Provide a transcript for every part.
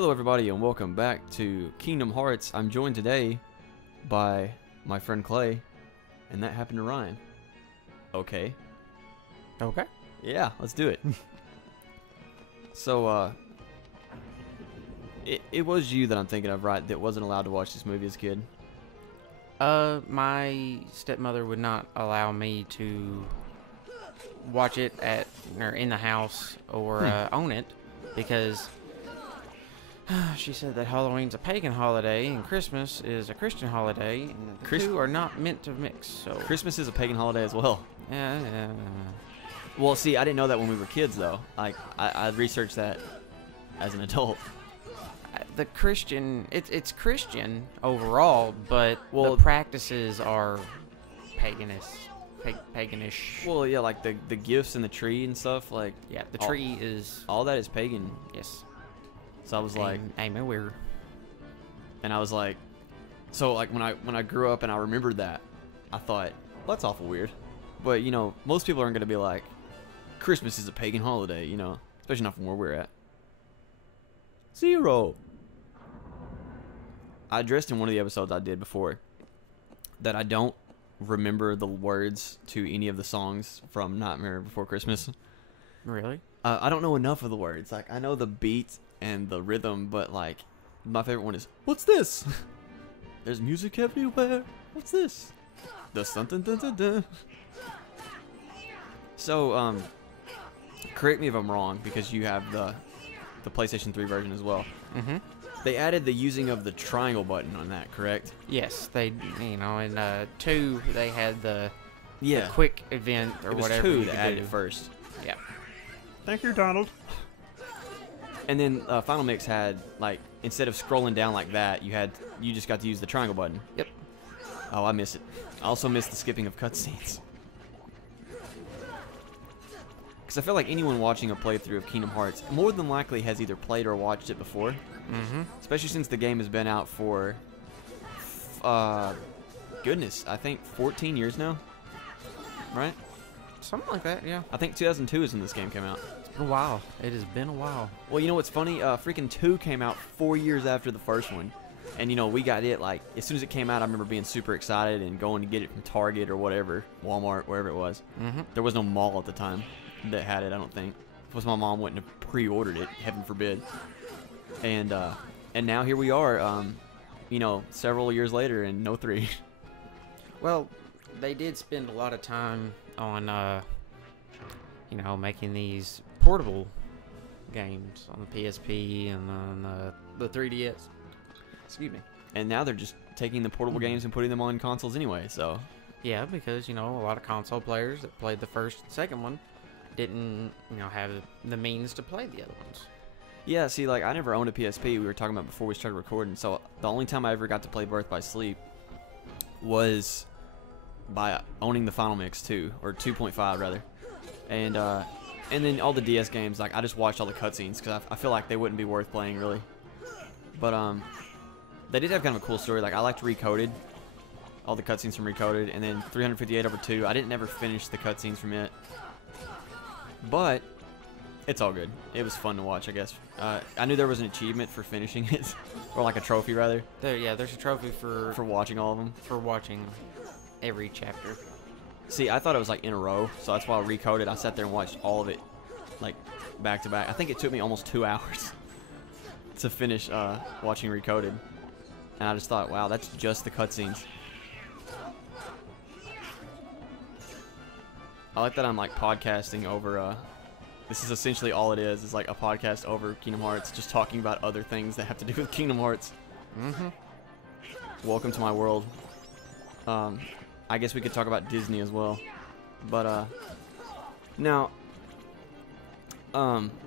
Hello everybody and welcome back to Kingdom Hearts. I'm joined today by my friend Clay, and that happened to Ryan. Okay. Okay. Yeah, let's do it. So, it was you that I'm thinking of, right, that wasn't allowed to watch this movie as a kid? My stepmother would not allow me to watch it in the house or own it because she said that Halloween's a pagan holiday and Christmas is a Christian holiday, and the two are not meant to mix. So Christmas is a pagan holiday as well. Yeah. Well, see, I didn't know that when we were kids, though. Like, I researched that as an adult. The Christian, it's Christian overall, but the practices are paganish. Well, yeah, like the gifts and the tree and stuff, like... Yeah, the tree is... All that is pagan. Yes. So I was like... Amen, weird. And I was like... So, like, when I grew up and I remembered that, I thought, well, that's awful weird. But, you know, most people aren't going to be like, Christmas is a pagan holiday, you know? Especially not from where we're at. Zero. I addressed in one of the episodes I did before that I don't remember the words to any of the songs from Nightmare Before Christmas. Really? I don't know enough of the words. Like, I know the beat and the rhythm, but, like, my favorite one is, what's this? There's music everywhere. What's this? The something dun dun dun. So, correct me if I'm wrong, because you have the PlayStation 3 version as well. Mm-hmm. They added the using of the triangle button on that, correct? Yes, they, you know, in 2, they had the Yeah. quick event or It was whatever 2 you that could added do. it first. Yeah. Thank you, Donald. And then Final Mix had, like, instead of scrolling down like that, you just got to use the triangle button. Yep. Oh, I miss it. I also miss the skipping of cutscenes. Because I feel like anyone watching a playthrough of Kingdom Hearts more than likely has either played or watched it before. Mm-hmm. Especially since the game has been out for, goodness, I think 14 years now, right? Something like that, yeah. I think 2002 is when this game came out. It's been a while. It has been a while. Well, you know what's funny? Freaking 2 came out 4 years after the first one. And, you know, we got it, like, as soon as it came out, I remember being super excited and going to get it from Target or whatever, Walmart, wherever it was. Mm-hmm. There was no mall at the time that had it, I don't think. Plus, my mom wouldn't have pre-ordered it, heaven forbid. And now here we are, you know, several years later and no 3. Well, they did spend a lot of time on, you know, making these portable games on the PSP and on the 3DS. Excuse me. And now they're just taking the portable games and putting them on consoles anyway, so... Yeah, because, you know, a lot of console players that played the first and second one didn't, you know, have the means to play the other ones. Yeah, see, like, I never owned a PSP. We were talking about before we started recording, so the only time I ever got to play Birth by Sleep was by owning the Final Mix 2, or 2.5, rather. And then all the DS games, like, I just watched all the cutscenes, because I feel like they wouldn't be worth playing, really. But, they did have kind of a cool story. Like, I liked Recoded, all the cutscenes from Recoded, and then 358/2. I didn't never finish the cutscenes from it. But it's all good. It was fun to watch, I guess. I knew there was an achievement for finishing it, or like a trophy rather. There's a trophy for watching all of them. For watching every chapter. See, I thought it was like in a row, so that's why I Recoded. I sat there and watched all of it, like back to back. I think it took me almost 2 hours to finish watching Recoded, and I just thought, wow, that's just the cutscenes. I like that I'm like podcasting over. This is essentially all it is. It's like a podcast over Kingdom Hearts, just talking about other things that have to do with Kingdom Hearts. Mm-hmm. Welcome to my world. I guess we could talk about Disney as well. But, now,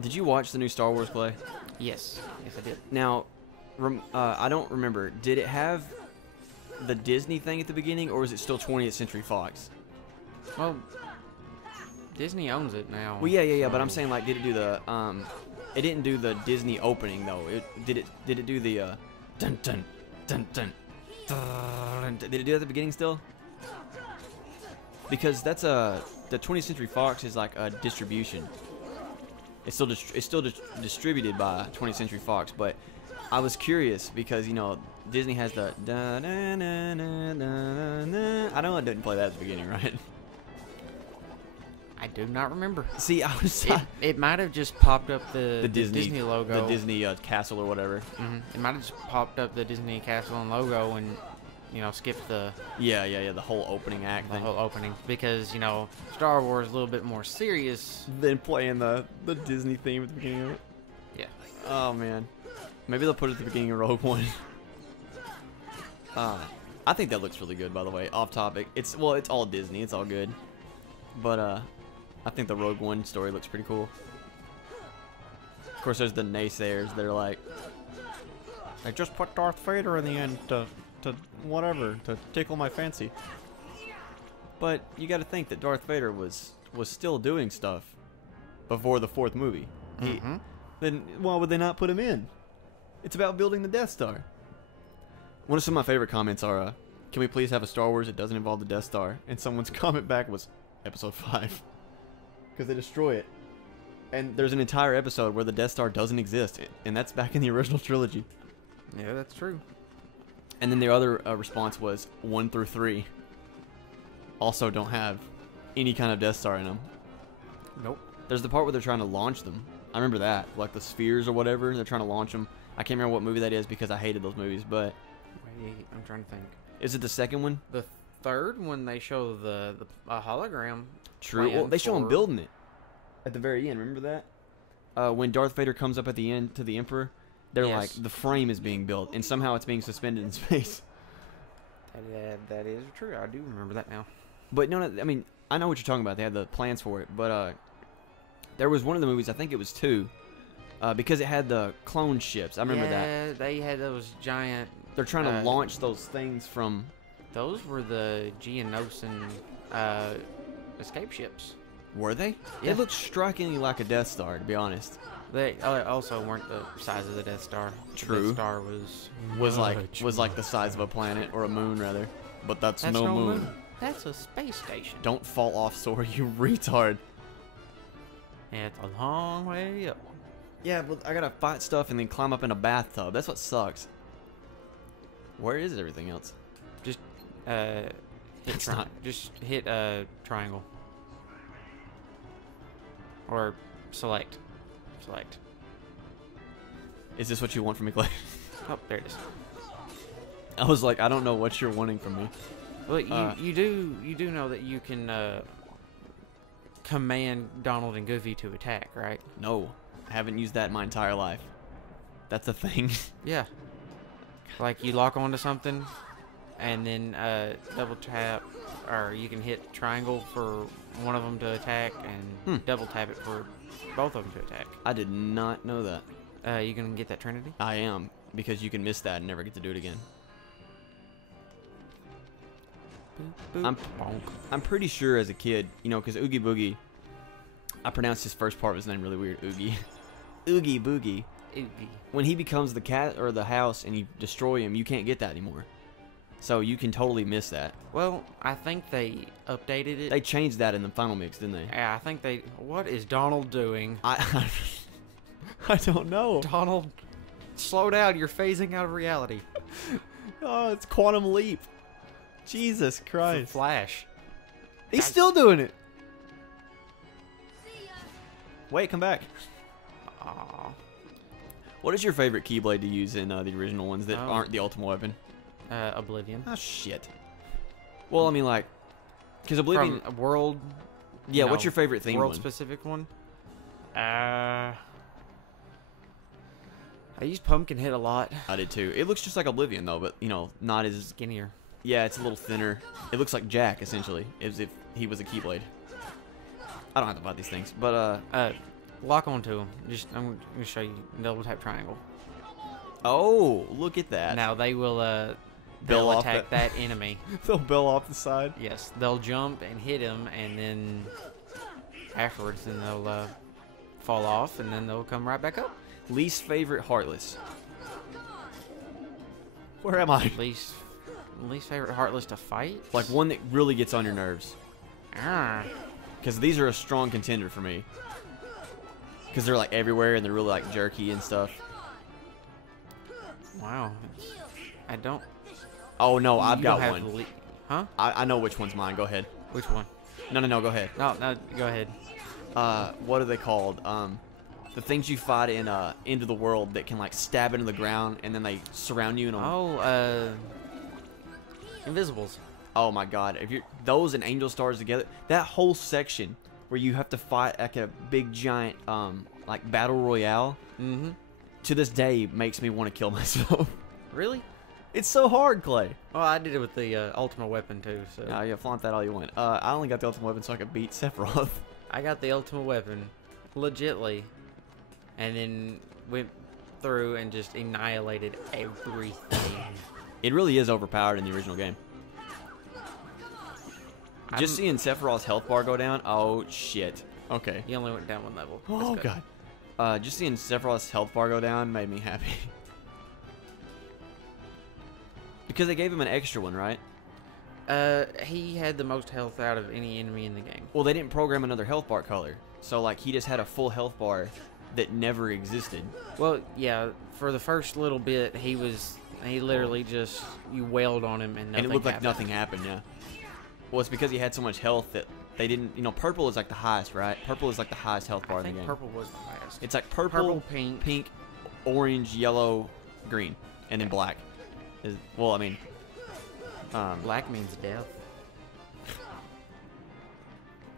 did you watch the new Star Wars, Clay? Yes. Yes, I did. Now, I don't remember. Did it have the Disney thing at the beginning, or was it still 20th Century Fox? Well, Disney owns it now. Well, yeah, but I'm saying, like, did it do the, it didn't do the Disney opening, though. Did it do the, dun dun dun dun dun? Did it do that at the beginning still? Because that's the 20th Century Fox is like a distribution. It's still distributed by 20th Century Fox, but I was curious because Disney has the da na na na na na. I know I didn't play that at the beginning, right? I do not remember. See, I was It might have just popped up the Disney logo. the Disney castle or whatever. It might have just popped up the Disney castle and logo and skipped the The whole opening act the thing. whole opening because Star Wars is a little bit more serious. Then playing the Disney theme at the beginning of it. Yeah. Oh man, maybe they'll put it at the beginning of Rogue One. I think that looks really good, by the way. Off topic. It's all Disney. It's all good. But I think the Rogue One story looks pretty cool. Of course, there's the naysayers that are like, I just put Darth Vader in the end to whatever, to tickle my fancy. But you got to think that Darth Vader was still doing stuff before the 4th movie. Then why would they not put him in? It's about building the Death Star. One of some of my favorite comments are, can we please have a Star Wars that doesn't involve the Death Star? And someone's comment back was, Episode 5. Because they destroy it. And there's an entire episode where the Death Star doesn't exist. And that's back in the original trilogy. Yeah, that's true. And then the other response was 1 through 3 also don't have any kind of Death Star in them. Nope. There's the part where they're trying to launch them. I remember that. Like the spheres or whatever. They're trying to launch them. I can't remember what movie that is because I hated those movies. But Wait, I'm trying to think. is it the second one? The third one, they show the hologram. True. plan Well, they show him for- building it at the very end. Remember that? When Darth Vader comes up at the end to the Emperor, they're Yes. like, the frame is being built, and somehow it's being suspended in space. That is true. I do remember that now. But no, I mean, I know what you're talking about. They had the plans for it, but there was one of the movies. I think it was 2, because it had the clone ships. I remember that. Yeah, they had those giant. They're trying to launch those things from. Those were the Geonosian escape ships. Were they? Yeah. They looked strikingly like a Death Star, to be honest. They also weren't the size of the Death Star. True. The Death Star was Was like the size of a planet or a moon, rather. But that's That's no no moon. moon. That's a space station. Don't fall off, Sora, you retard. Yeah, it's a long way up. Yeah, but I gotta fight stuff and then climb up in a bathtub. That's what sucks. Where is everything else? Just hit It's not. Just hit triangle. Or select. Select. Is this what you want from me, Clay? Oh, there it is. I was like, I don't know what you're wanting from me. Well, you do know that you can command Donald and Goofy to attack, right? No, I haven't used that in my entire life. That's a thing. Yeah. Like you lock onto something, and then double tap, or you can hit triangle for one of them to attack, and double tap it for both of them to attack. I did not know that. You can get that Trinity? I am, because you can miss that and never get to do it again. Boop, boop, I'm- bonk. I'm pretty sure as a kid, because Oogie Boogie, I pronounced his first part of his name really weird, Oogie. Oogie Boogie. Oogie. When he becomes the cat or the house and you destroy him, you can't get that anymore. So you can totally miss that. Well, I think they updated it. They changed that in the final mix, didn't they? Yeah, I think they. What is Donald doing? I don't know. Donald, slow down. You're phasing out of reality. Oh, it's Quantum Leap. Jesus The Christ. Flash. He's still doing it. Wait, come back. Aw. What is your favorite Keyblade to use in the original ones that Oh. aren't the Ultimate Weapon? Oblivion. Oh, shit. Well, I mean, like, because Oblivion... From a world. yeah, you what's know, your favorite theme world one? specific one? I used Pumpkin Hit a lot. I did too. It looks just like Oblivion, though, but, not as... Skinnier. Yeah, it's a little thinner. It looks like Jack, essentially, as if he was a Keyblade. I don't have to buy these things, but, Lock onto them. I'm gonna show you. Double tap triangle. oh, look at that. Now they will Bill they'll off attack that enemy. They'll bill off the side. Yes, they'll jump and hit him, and then afterwards, then they'll fall off, and then they'll come right back up. Least favorite Heartless. Where am I? Least favorite Heartless to fight. Like one that really gets on your nerves. Ah. Because these are a strong contender for me. because they're like everywhere and they're really like jerky and stuff. Wow. I don't. Oh no, I've you got don't have one. Huh? I know which one's mine. Go ahead. Which one? No, go ahead. No, go ahead. What are they called? The things you fight in Into the World that can like stab into the ground and then they surround you and Invisibles. oh my god, if you're those and Angel Stars together, that whole section where you have to fight like a big giant like battle royale, Mm-hmm. to this day makes me want to kill myself. Really? It's so hard, Clay. Well, I did it with the Ultimate Weapon too. So Oh yeah, flaunt that all you want. I only got the ultimate weapon so I could beat Sephiroth. I got the Ultimate Weapon, legitly, and then went through and just annihilated everything. It really is overpowered in the original game. Just seeing Sephiroth's health bar go down. Oh shit. Okay. You only went down one level. That's Oh good. god. Just seeing Sephiroth's health bar go down made me happy. Because they gave him an extra one, right? He had the most health out of any enemy in the game. Well, they didn't program another health bar color. So, like, he just had a full health bar that never existed. Well, yeah, for the first little bit, he literally just, you wailed on him and nothing And it looked like happened. nothing happened, yeah. Well, it's because he had so much health that they didn't, you know, purple is like the highest, right? Purple is like the highest health bar I in the think game. purple was the highest. It's like purple, pink. pink, orange, yellow, green, and then black. Well, I mean, Black means death.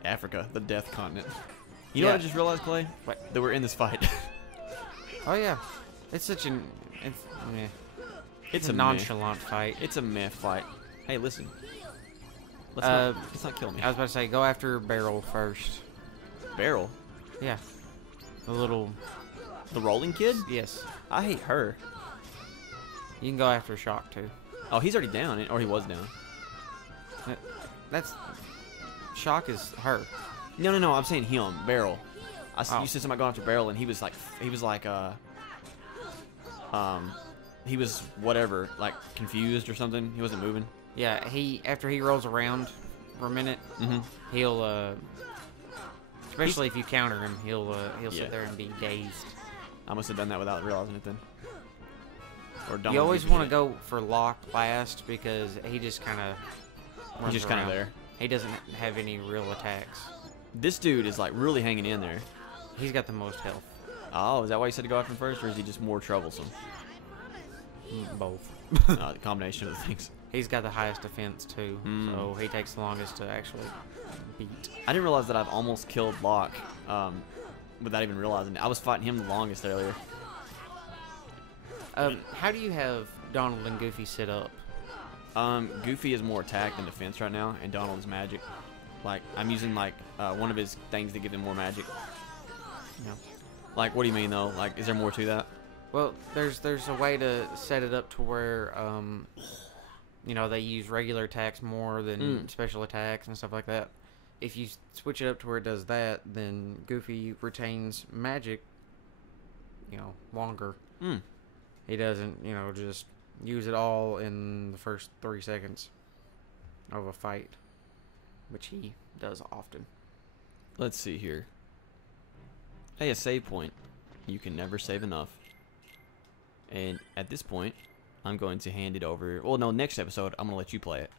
Africa, the death continent. You know Yeah. what I just realized, Clay? What? That we're in this fight. Oh yeah, it's such an meh. It's a a meh. nonchalant fight. It's a meh fight. Hey, listen. Let's not kill me. I was about to say, go after Barrel first. Barrel, Yeah. The little, the rolling kid. yes. I hate her. You can go after Shock too. Oh, he's already down, or he was down. That's, Shock is her. No. I'm saying him, Barrel. Oh. You said somebody going after Barrel, and he was whatever, like confused or something. He wasn't moving. Yeah, after he rolls around for a minute, Mm-hmm. he'll, especially if you counter him, he'll Yeah. sit there and be dazed. I must have done that without realizing it then. Or You always want to go for Locke last because he just kind of He's just kind of there. He doesn't have any real attacks. This dude is like really hanging in there. He's got the most health. Oh, is that why you said to go after him first, or is he just more troublesome? Both. The combination of the things. He's got the highest defense too, Mm. so he takes the longest to actually beat. I didn't realize that I've almost killed Locke without even realizing it. I was fighting him the longest earlier. How do you have Donald and Goofy sit up? Goofy is more attack than defense right now, and Donald is magic. Like, I'm using, like, one of his things to give him more magic. No. Like, what do you mean, though? Like, is there more to that? Well, there's a way to set it up to where you know, they use regular attacks more than special attacks and stuff like that. If you switch it up to where it does that, then Goofy retains magic, you know, longer. Hmm. He doesn't, you know, just use it all in the first 3 seconds of a fight, which he does often. Let's see here. Hey, a save point. You can never save enough. And at this point, I'm going to hand it over. Well, no, next episode, I'm going to let you play it.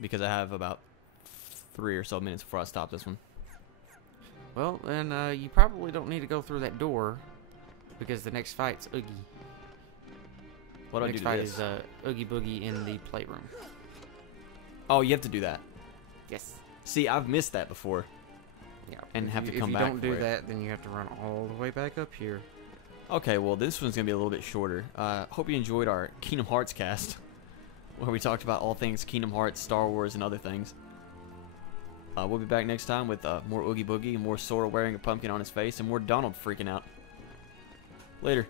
Because I have about 3 or so minutes before I stop this one. Well, then you probably don't need to go through that door because the next fight's Oogie. What do I do Next to fight this? is Oogie Boogie in the playroom. Oh, you have to do that. Yes. See, I've missed that before. Yeah. And have to come If back you don't do for it. that, then you have to run all the way back up here. Okay, well, this one's going to be a little bit shorter. Hope you enjoyed our Kingdom Hearts cast, where we talked about all things Kingdom Hearts, Star Wars, and other things. We'll be back next time with more Oogie Boogie, more Sora wearing a pumpkin on his face, and more Donald freaking out. Later.